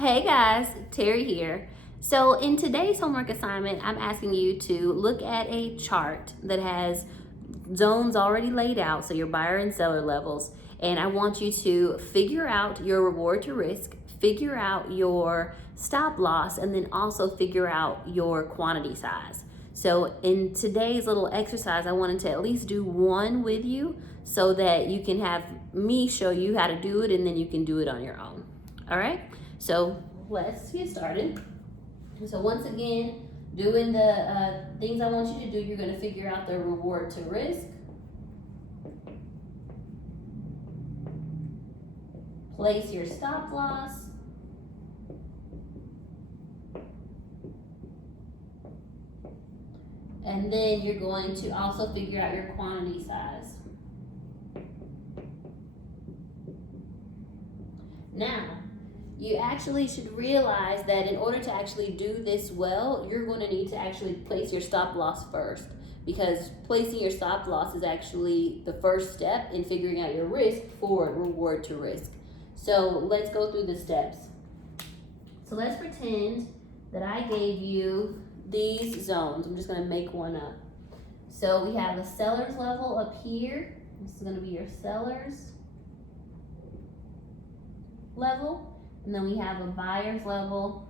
Hey guys, Terry here. So in today's homework assignment, I'm asking you to look at a chart that has zones already laid out, so your buyer and seller levels, and I want you to figure out your reward to risk, figure out your stop loss, and then also figure out your quantity size. So in today's little exercise, I wanted to at least do one with you so that you can have me show you how to do it and then you can do it on your own. All right? So let's get started. So once again, doing the things I want you to do, you're going to figure out the reward to risk, place your stop loss, and then you're going to also figure out your quantity size. Now, you actually should realize that in order to actually do this well, you're going to need to actually place your stop loss first, because placing your stop loss is actually the first step in figuring out your risk for reward to risk. So let's go through the steps. So let's pretend that I gave you these zones. I'm just going to make one up. So we have a seller's level up here. This is going to be your seller's level. And then we have a buyer's level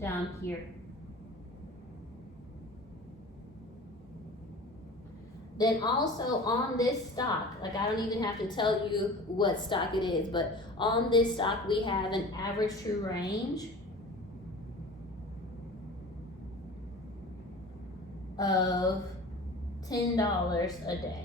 down here. Then also on this stock, like I don't even have to tell you what stock it is, but on this stock we have an average true range of $10 a day.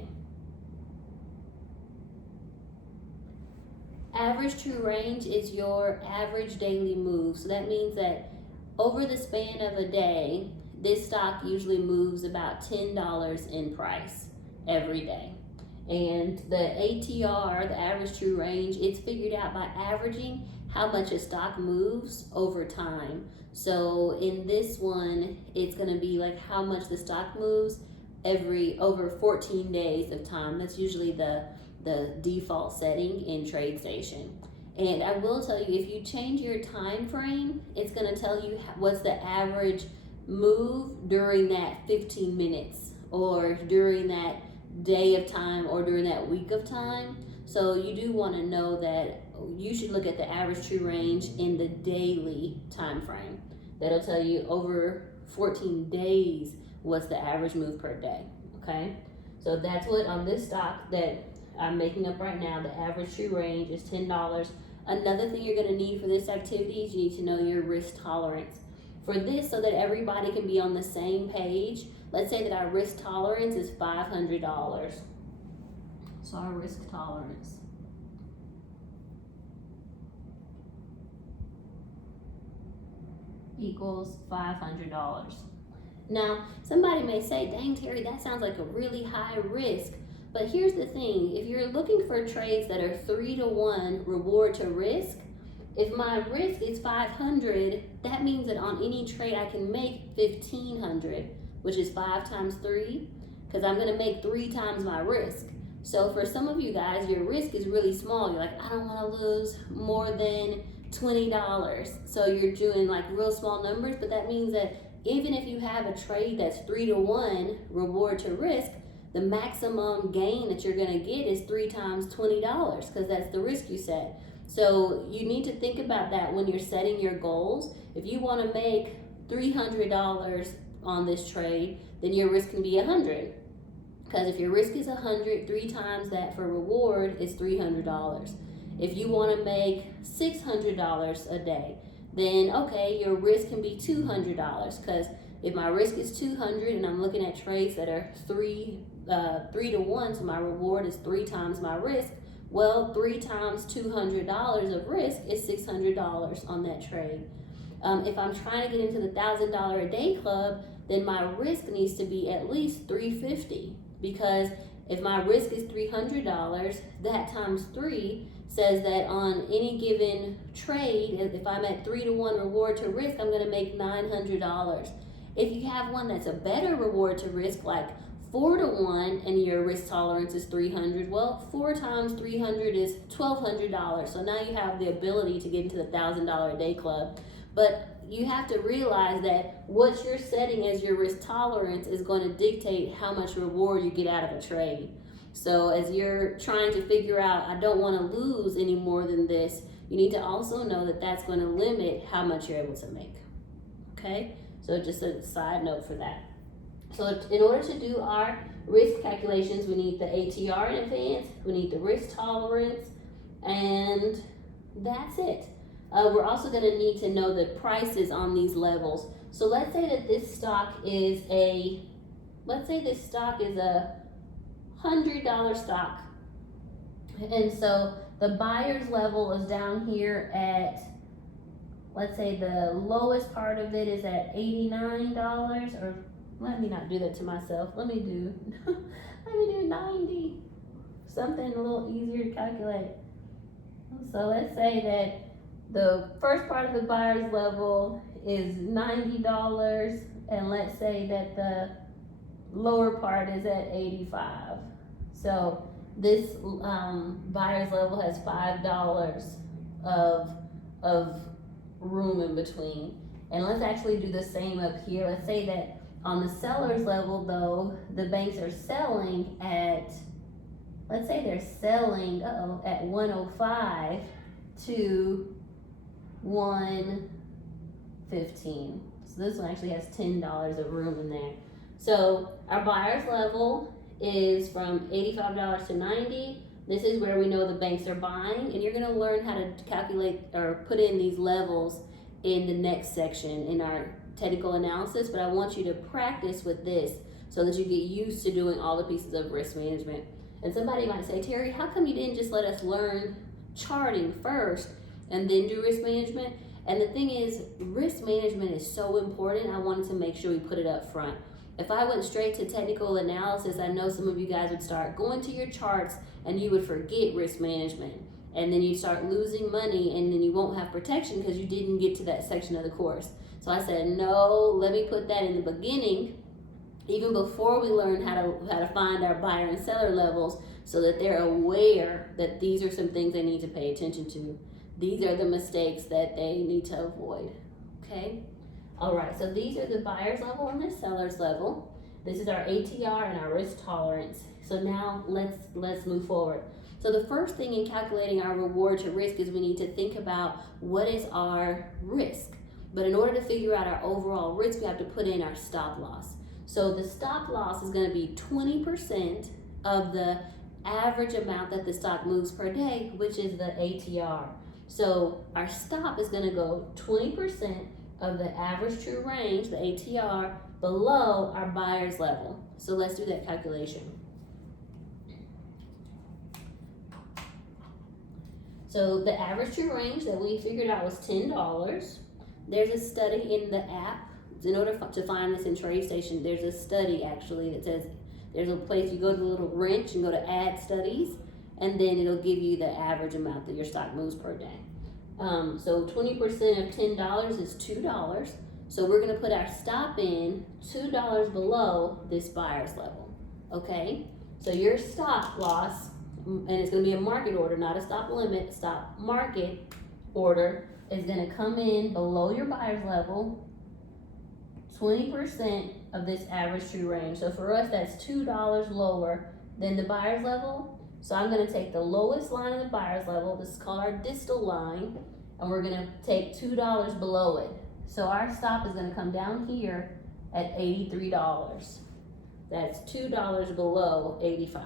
Average true range is your average daily move. So that means that over the span of a day, this stock usually moves about $10 in price every day. And the ATR, the average true range, it's figured out by averaging how much a stock moves over time. So in this one, it's going to be like how much the stock moves over 14 days of time. That's usually the default setting in TradeStation. And I will tell you, if you change your time frame, it's going to tell you what's the average move during that 15 minutes or during that day of time or during that week of time. So you do want to know that you should look at the average true range in the daily time frame. That'll tell you over 14 days what's the average move per day. Okay, so that's what on this stock that I'm making up right now, the average true range is $10. Another thing you're going to need for this activity is you need to know your risk tolerance. For this, so that everybody can be on the same page, let's say that our risk tolerance is $500. So our risk tolerance equals $500. Now, somebody may say, dang Terry, that sounds like a really high risk. But here's the thing, if you're looking for trades that are 3-to-1 reward to risk, if my risk is 500, that means that on any trade I can make 1,500, which is 5 times 3, because I'm going to make 3 times my risk. So for some of you guys, your risk is really small. You're like, I don't want to lose more than $20. So you're doing like real small numbers, but that means that even if you have a trade that's 3-to-1 reward to risk, the maximum gain that you're going to get is 3 times $20, because that's the risk you set. So you need to think about that when you're setting your goals. If you want to make $300 on this trade, then your risk can be 100. Because if your risk is 100, 3 times that for reward is $300. If you want to make $600 a day, then okay, your risk can be $200. Because if my risk is 200 and I'm looking at trades that are 3-to-1, so my reward is 3 times my risk, well, 3 times $200 of risk is $600 on that trade. If I'm trying to get into the $1,000 a day club, then my risk needs to be at least $350, because if my risk is $300, that times 3 says that on any given trade, if I'm at 3-to-1 reward to risk, I'm going to make $900. If you have one that's a better reward to risk, like 4 to 1 and your risk tolerance is 300, well, 4 times 300 is $1,200. So now you have the ability to get into the $1,000 a day club. But you have to realize that what you're setting as your risk tolerance is going to dictate how much reward you get out of a trade. So as you're trying to figure out, I don't want to lose any more than this, you need to also know that that's going to limit how much you're able to make. Okay, so just a side note for that. So in order to do our risk calculations, we need the ATR in advance, we need the risk tolerance, and that's it. We're also going to need to know the prices on these levels. So let's say that this stock is a $100 stock. And so the buyer's level is down here at, let's say the lowest part of it is at $89, or let me not do that to myself. Let me do 90. Something a little easier to calculate. So let's say that the first part of the buyer's level is $90, and let's say that the lower part is at 85. So this buyer's level has $5 of room in between. And let's actually do the same up here. Let's say that on the seller's level, though, the banks are selling at, let's say they're selling at 105 to 115. So this one actually has $10 of room in there. So our buyer's level is from $85 to 90. This is where we know the banks are buying, and you're going to learn how to calculate or put in these levels in the next section in our technical analysis, but I want you to practice with this so that you get used to doing all the pieces of risk management. And somebody might say, Terry, how come you didn't just let us learn charting first and then do risk management? And the thing is, risk management is so important. I wanted to make sure we put it up front. If I went straight to technical analysis, I know some of you guys would start going to your charts and you would forget risk management. And then you start losing money, and then you won't have protection because you didn't get to that section of the course. So I said, no, let me put that in the beginning, even before we learn how to find our buyer and seller levels, so that they're aware that these are some things they need to pay attention to. These are the mistakes that they need to avoid. Okay? All right, so these are the buyer's level and the seller's level. This is our ATR and our risk tolerance. So now let's move forward. So the first thing in calculating our reward to risk is we need to think about what is our risk. But in order to figure out our overall risk, we have to put in our stop loss. So the stop loss is going to be 20% of the average amount that the stock moves per day, which is the ATR. So our stop is going to go 20% of the average true range, the ATR, below our buyer's level. So let's do that calculation. So the average true range that we figured out was $10. There's a study in the app. In order to find this in TradeStation, there's a study actually that says there's a place you go to the little wrench and go to add studies, and then it'll give you the average amount that your stock moves per day. So 20% of $10 is $2. So we're going to put our stop in $2 below this buyer's level. Okay? So your stop loss, and it's going to be a market order, not a stop limit, stop market order, is going to come in below your buyer's level, 20% of this average true range. So for us, that's $2 lower than the buyer's level. So I'm going to take the lowest line of the buyer's level, this is called our distal line, and we're going to take $2 below it. So our stop is going to come down here at $83. That's $2 below 85.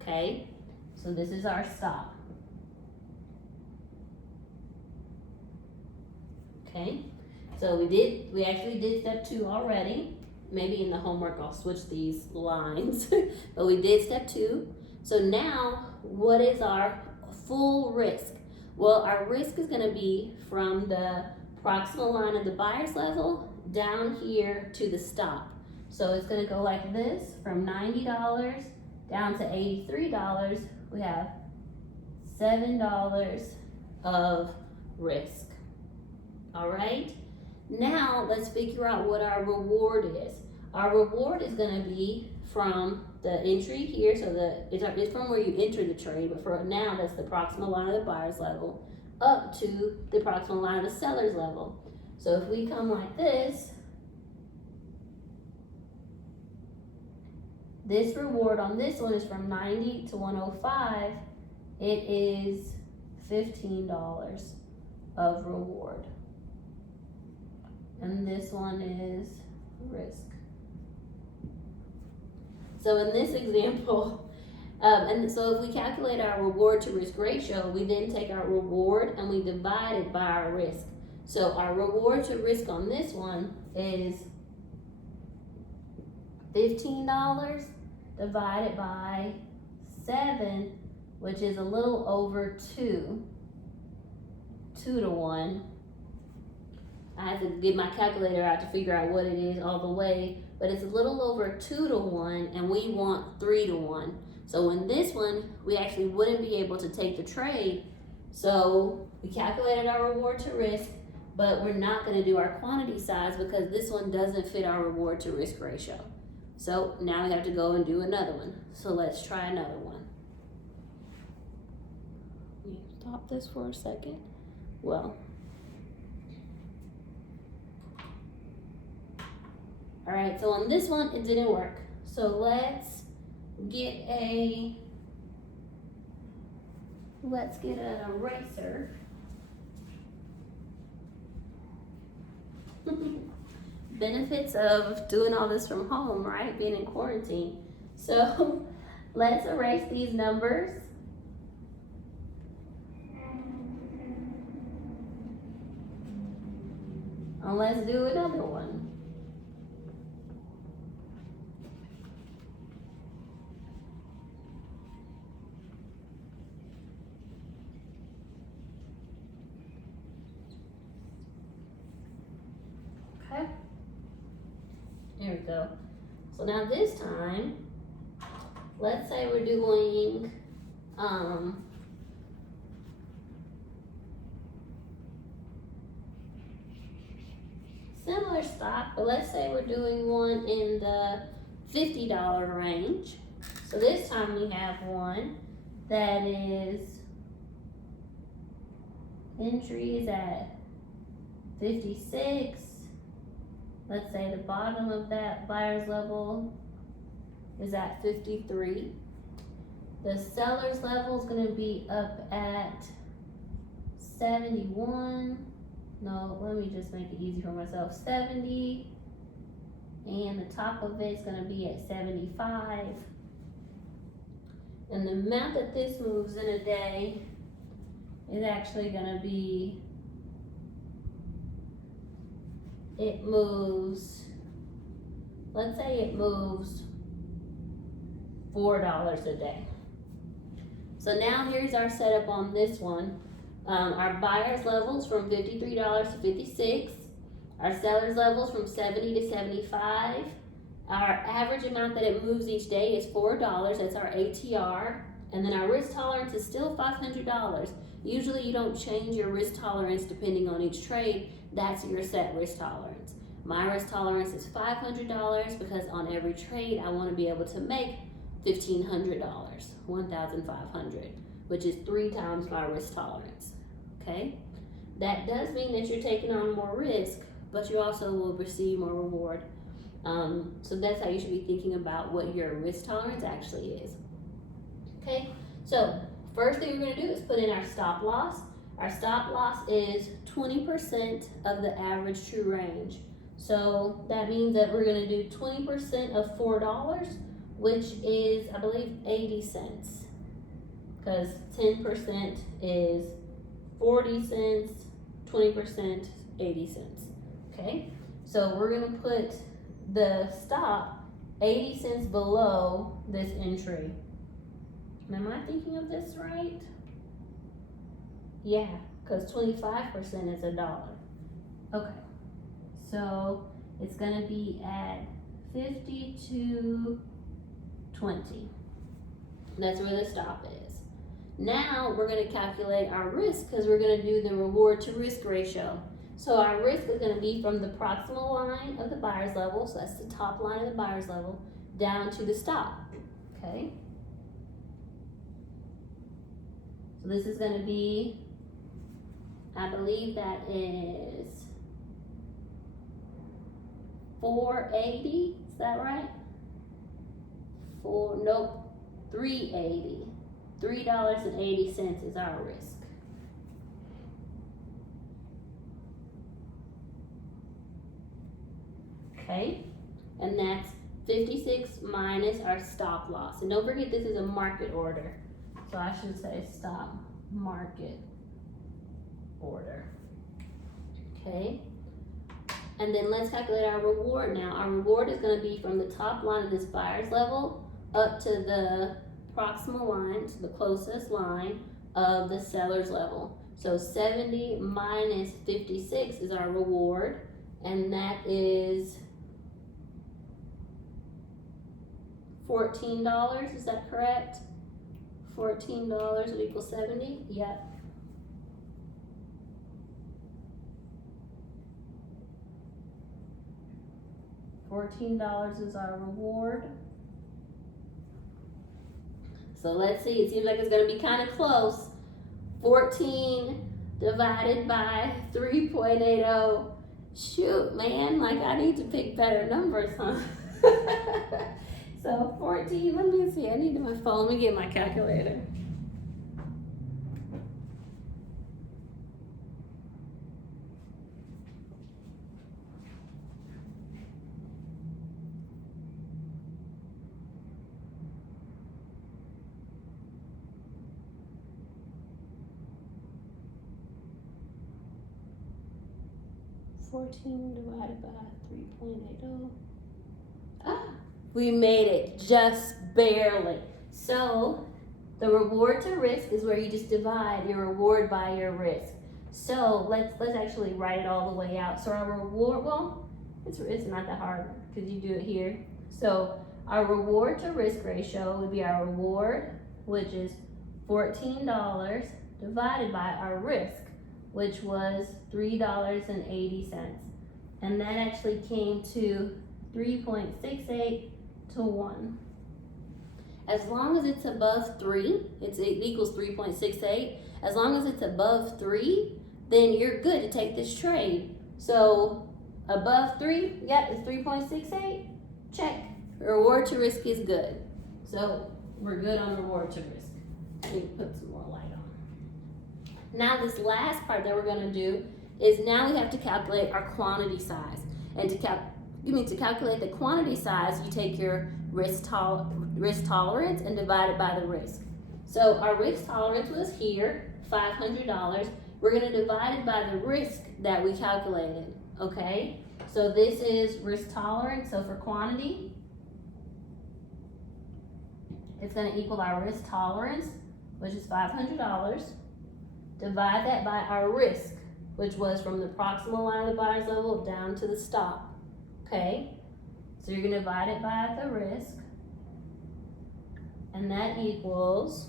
Okay, so this is our stop. Okay, so we actually did step 2 already. Maybe in the homework I'll switch these lines, but we did step 2. So now, what is our full risk? Well, our risk is going to be from the proximal line of the buyer's level down here to the stop. So it's going to go like this, from $90 down to $83. We have $7 of risk. All right, now let's figure out what our reward is. Our reward is going to be from the entry here, so it's from where you enter the trade, but for now that's the proximal line of the buyer's level up to the proximal line of the seller's level. So if we come like this reward on this one is from 90 to 105. It is $15 of reward. And this one is risk. So in this example, and so if we calculate our reward to risk ratio, we then take our reward and we divide it by our risk. So our reward to risk on this one is $15 divided by 7, which is a little over 2 to 1. I have to get my calculator out to figure out what it is all the way, but it's a little over 2 to 1, and we want 3 to 1. So in this one, we actually wouldn't be able to take the trade. So we calculated our reward to risk, but we're not going to do our quantity size because this one doesn't fit our reward to risk ratio. So now we have to go and do another one. So let's try another one. Stop this for a second. Well, all right, so on this one, it didn't work. So let's get an eraser. Benefits of doing all this from home, right? Being in quarantine. So let's erase these numbers. And let's do another one. Okay. There we go. So now this time, let's say we're doing similar stock, but let's say we're doing one in the $50 range. So this time we have one that is, entry is at 56. Let's say the bottom of that buyer's level is at 53. The seller's level is going to be up at 71. No, let me just make it easy for myself. 70. And the top of it is going to be at 75. And the amount that this moves in a day is actually going to be, it moves, let's say it moves $4 a day. So now here's our setup on this one. Our buyer's levels from $53 to 56. Our seller's levels from 70 to 75. Our average amount that it moves each day is $4. That's our ATR. And then our risk tolerance is still $500. Usually you don't change your risk tolerance depending on each trade. That's your set risk tolerance. My risk tolerance is $500 because on every trade I want to be able to make $1,500, $1,500, which is 3 times my risk tolerance. Okay? That does mean that you're taking on more risk, but you also will receive more reward. So that's how you should be thinking about what your risk tolerance actually is. Okay? So first thing we're going to do is put in our stop loss. Our stop loss is 20% of the average true range. So that means that we're going to do 20% of $4, which is, I believe, 80 cents. Because 10% is 40 cents, 20%, 80 cents. Okay? So we're going to put the stop 80 cents below this entry. Am I thinking of this right? Yeah, because 25% is $1. Okay, so it's going to be at 52.20. That's where the stop is. Now we're going to calculate our risk because we're going to do the reward to risk ratio. So our risk is going to be from the proximal line of the buyer's level, so that's the top line of the buyer's level, down to the stop, okay? So this is gonna be, I believe that is 480, is that right? Nope, 380. $3.80 is our risk. Okay, and that's 56 minus our stop loss. And don't forget, this is a market order. So I should say stop market order. Okay, and then let's calculate our reward now. Our reward is going to be from the top line of this buyer's level up to the proximal line, to the closest line of the seller's level. So 70 minus 56 is our reward, and that is $14, is that correct? $14 would equal 70, yep. $14 is our reward. So let's see, it seems like it's gonna be kind of close. 14 divided by 3.80. Shoot, man, like I need to pick better numbers, huh? So 14, let me see, I need my phone, let me get my calculator. Divided by 3.80. Ah, we made it just barely. So the reward to risk is where you just divide your reward by your risk. So let's actually write it all the way out. So our reward, well, it's not that hard because you do it here. So our reward to risk ratio would be our reward, which is $14 divided by our risk, which was $3.80. And that actually came to 3.68 to 1. As long as it's above 3, it equals 3.68. As long as it's above 3, then you're good to take this trade. So above 3, yep, it's 3.68. Check. Reward to risk is good. So we're good on reward to risk. Let me put some more light on. Now this last part that we're going to do is now we have to calculate our quantity size. And to calculate the quantity size, you take your risk tolerance and divide it by the risk. So our risk tolerance was here, $500. We're going to divide it by the risk that we calculated, okay? So this is risk tolerance. So for quantity, it's going to equal our risk tolerance, which is $500. Divide that by our risk, which was from the proximal line of the buyer's level down to the stop, okay? So you're going to divide it by the risk, and that equals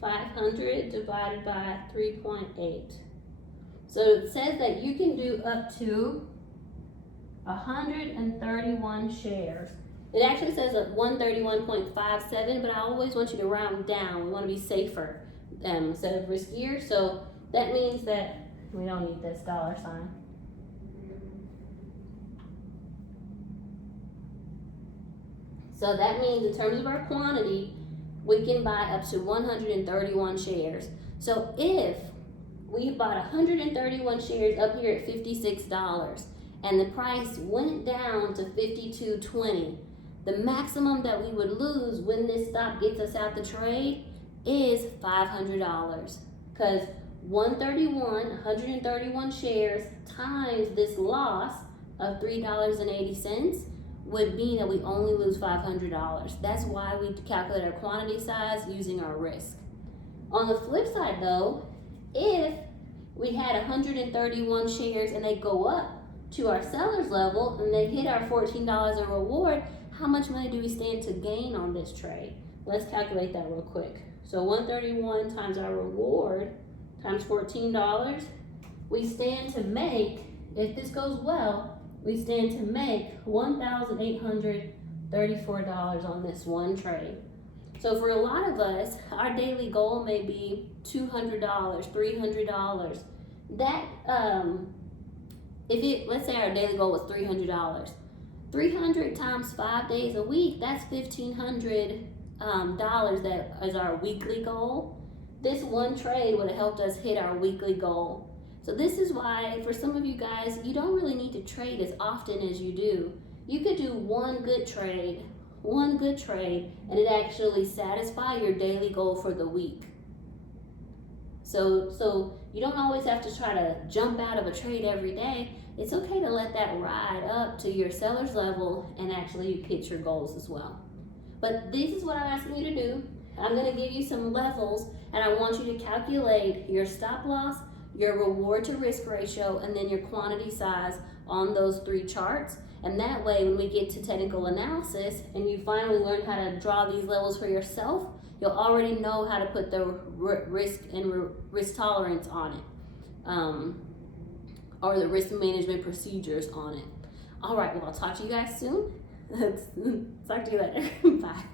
500 divided by 3.8. So it says that you can do up to 131 shares. It actually says 131.57, but I always want you to round down. We want to be safer instead of riskier. So that means that we don't need this dollar sign. So that means in terms of our quantity, we can buy up to 131 shares. So if we bought 131 shares up here at $56 and the price went down to $52.20, the maximum that we would lose when this stop gets us out the trade is $500, because 131 shares times this loss of $3.80 would mean that we only lose $500. That's why we calculate our quantity size using our risk. On the flip side though, if we had 131 shares and they go up to our seller's level and they hit our $14 in reward, how much money do we stand to gain on this trade? Let's calculate that real quick. So 131 times our reward times $14, we stand to make, if this goes well, we stand to make $1,834 on this one trade. So for a lot of us, our daily goal may be $200, $300. That, let's say our daily goal was $300. 300 times 5 days a week, that's $1,500 that is our weekly goal. This one trade would have helped us hit our weekly goal. So this is why, for some of you guys, you don't really need to trade as often as you do. You could do one good trade, and it actually satisfy your daily goal for the week. So you don't always have to try to jump out of a trade every day. It's okay to let that ride up to your seller's level and actually hit your goals as well. But this is what I'm asking you to do. I'm going to give you some levels, and I want you to calculate your stop loss, your reward to risk ratio, and then your quantity size on those 3 charts. And that way, when we get to technical analysis and you finally learn how to draw these levels for yourself, you'll already know how to put the risk and risk tolerance on it, or the risk management procedures on it. All right, well, I'll talk to you guys soon. Talk to you later. Bye.